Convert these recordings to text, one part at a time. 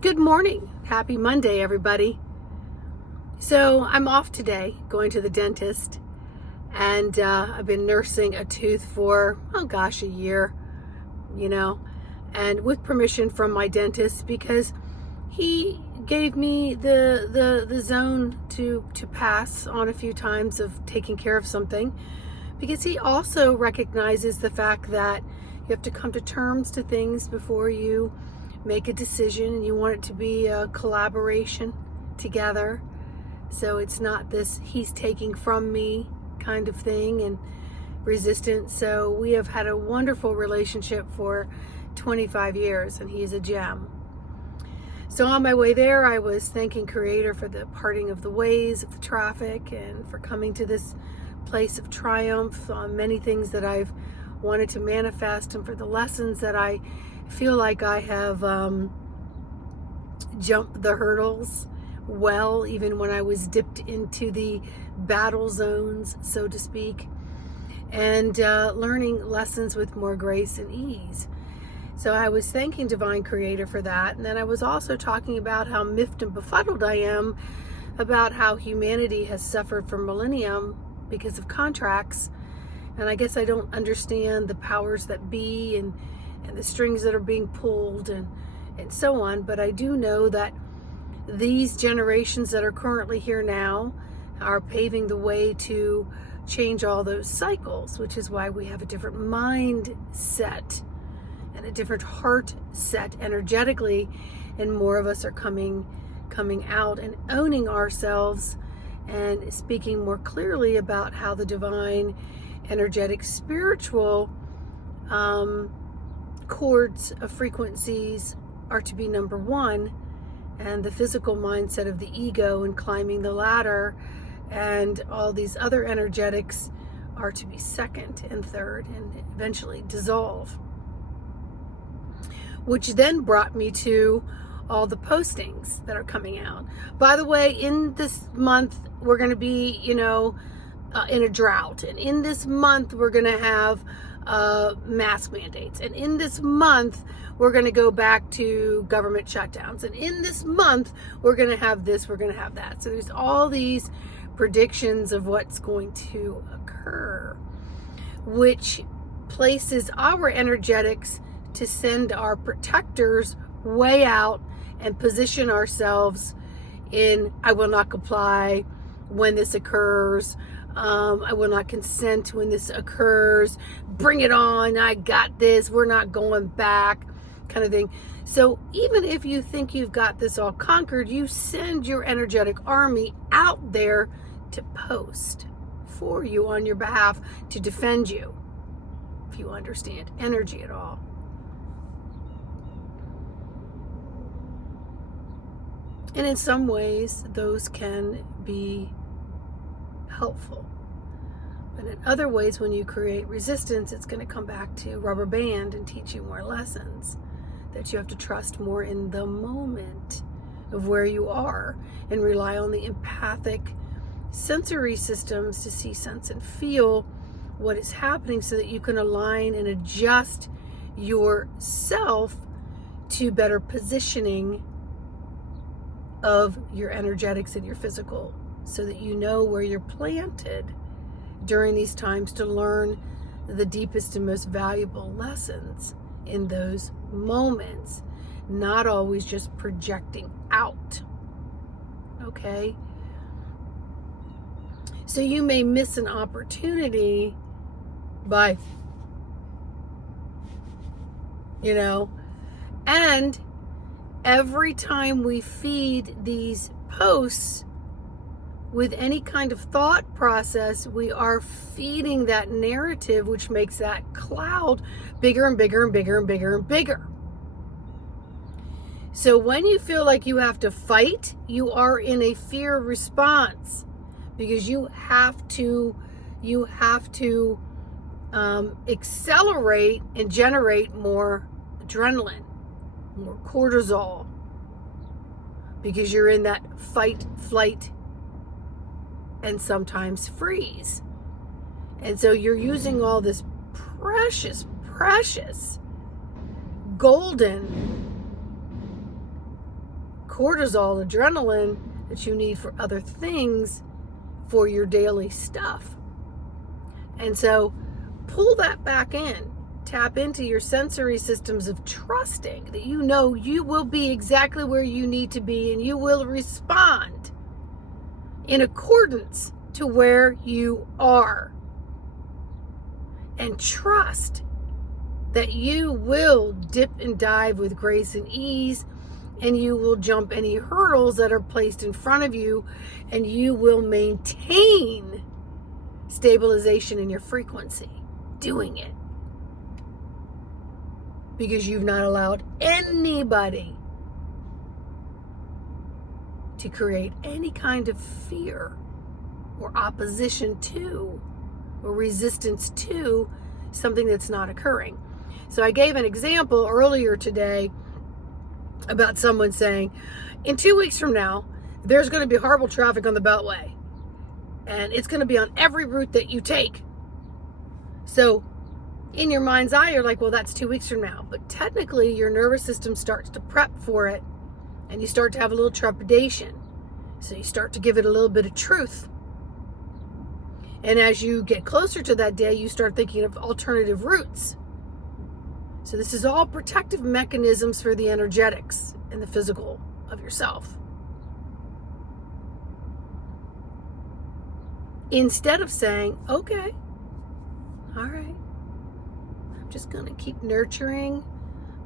Good morning. Happy Monday, everybody. So I'm off today, going to the dentist, and I've been nursing a tooth for, a year, and with permission from my dentist because he gave me the zone to pass on a few times of taking care of something, because he also recognizes the fact that you have to come to terms to things before you make a decision, and you want it to be a collaboration together. So it's not this he's taking from me kind of thing and resistance. So we have had a wonderful relationship for 25 years, and he's a gem. So on my way there, I was thanking Creator for the parting of the ways of the traffic and for coming to this place of triumph on many things that I've wanted to manifest, and for the lessons that I feel like I have jumped the hurdles well, even when I was dipped into the battle zones, so to speak, and learning lessons with more grace and ease. So I was thanking Divine Creator for that, and then I was also talking about how miffed and befuddled I am about how humanity has suffered for millennium because of contracts, and I guess I don't understand the powers that be and the strings that are being pulled and so on. But I do know that these generations that are currently here now are paving the way to change all those cycles, which is why we have a different mindset and a different heart set energetically, and more of us are coming out and owning ourselves and speaking more clearly about how the divine, energetic, spiritual chords of frequencies are to be number one, and the physical mindset of the ego and climbing the ladder and all these other energetics are to be second and third and eventually dissolve. Which then brought me to all the postings that are coming out. By the way, in this month we're going to be in a drought, and in this month we're going to have mask mandates, and in this month we're going to go back to government shutdowns, and in this month we're going to have this, we're going to have that. So there's all these predictions of what's going to occur, which places our energetics to send our protectors way out and position ourselves in, I will not comply when this occurs, I will not consent when this occurs, bring it on, I got this, we're not going back, kind of thing. So even if you think you've got this all conquered, you send your energetic army out there to post for you on your behalf, to defend you, if you understand energy at all. And in some ways, those can be helpful. But in other ways, when you create resistance, it's going to come back to rubber band and teach you more lessons, that you have to trust more in the moment of where you are and rely on the empathic sensory systems to see, sense, and feel what is happening, so that you can align and adjust yourself to better positioning of your energetics and your physical, so that you know where you're planted during these times to learn the deepest and most valuable lessons in those moments, not always just projecting out. Okay? So you may miss an opportunity by, and every time we feed these posts with any kind of thought process, we are feeding that narrative, which makes that cloud bigger and bigger and bigger and bigger and bigger. So when you feel like you have to fight, you are in a fear response, because you have to accelerate and generate more adrenaline, more cortisol, because you're in that fight, flight, and sometimes freeze. And so you're using all this precious golden cortisol, adrenaline that you need for other things for your daily stuff. And so pull that back in. Tap into your sensory systems of trusting that you know you will be exactly where you need to be and you will respond in accordance to where you are. And trust that you will dip and dive with grace and ease, and you will jump any hurdles that are placed in front of you, and you will maintain stabilization in your frequency doing it. Because you've not allowed anybody to create any kind of fear or opposition to or resistance to something that's not occurring. So I gave an example earlier today about someone saying, in 2 weeks from now, there's going to be horrible traffic on the Beltway. And it's going to be on every route that you take. So in your mind's eye, you're like, well, that's 2 weeks from now. But technically, your nervous system starts to prep for it, and you start to have a little trepidation. So you start to give it a little bit of truth. And as you get closer to that day, you start thinking of alternative routes. So this is all protective mechanisms for the energetics and the physical of yourself. Instead of saying, okay, all right, I'm just going to keep nurturing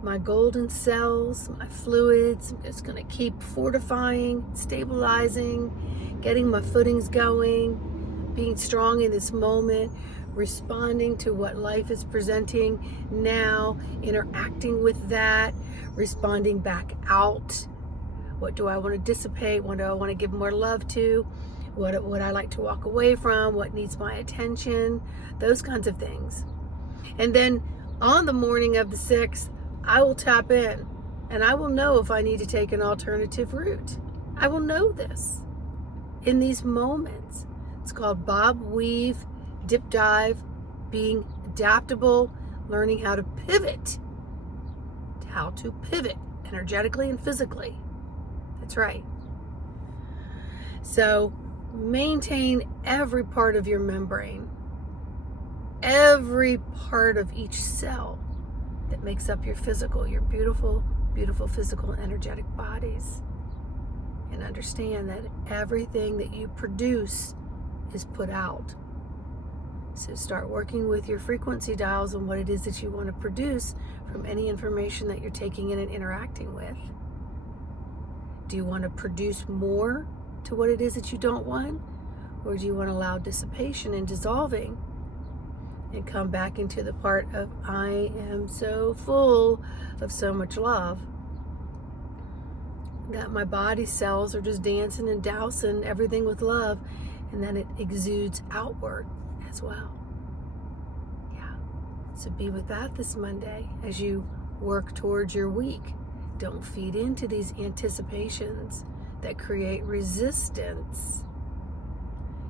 my golden cells, my fluids. I'm just going to keep fortifying, stabilizing, getting my footings going, being strong in this moment, responding to what life is presenting now, interacting with that, responding back out. What do I want to dissipate? What do I want to give more love to? What would I like to walk away from? What needs my attention? Those kinds of things. And then on the morning of the 6th, I will tap in and I will know if I need to take an alternative route. I will know this in these moments. It's called bob, weave, dip, dive, being adaptable, learning how to pivot. How to pivot energetically and physically. That's right. So maintain every part of your membrane, every part of each cell that makes up your physical, your beautiful, beautiful physical and energetic bodies. And understand that everything that you produce is put out. So start working with your frequency dials on what it is that you want to produce from any information that you're taking in and interacting with. Do you want to produce more to what it is that you don't want? Or do you want to allow dissipation and dissolving and come back into the part of, I am so full of so much love that my body cells are just dancing and dousing everything with love, and then it exudes outward as well. Yeah. So be with that this Monday as you work towards your week. Don't feed into these anticipations that create resistance.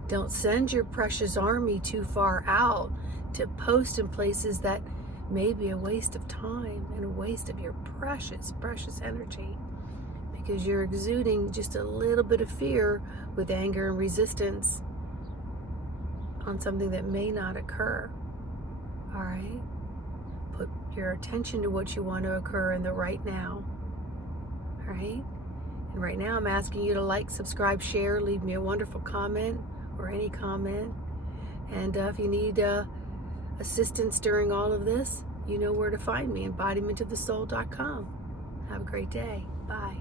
Don't send your precious army too far out to post in places that may be a waste of time and a waste of your precious, precious energy, because you're exuding just a little bit of fear with anger and resistance on something that may not occur. All right? Put your attention to what you want to occur in the right now. All right? And right now I'm asking you to like, subscribe, share, leave me a wonderful comment or any comment. And if you need assistance during all of this, you know where to find me, embodimentofthesoul.com. Have a great day. Bye.